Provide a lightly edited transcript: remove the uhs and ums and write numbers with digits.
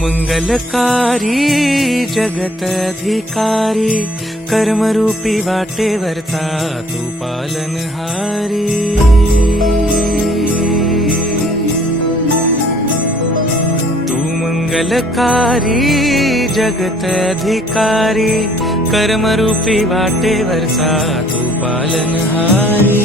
मंगलकारी जगत अधिकारी कर्मरूपी वाटेवरचा तू पालनहारी। तू मंगलकारी जगत अधिकारी कर्मरूपी वाटेवरचा तू पालनहारी।